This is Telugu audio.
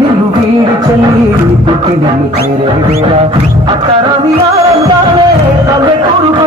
నిన్ను వీడి చెల్లి పుట్టి నిన్ను చేరే వేళ అత్తరాని ఆనందాలే తల్లె కొడుకు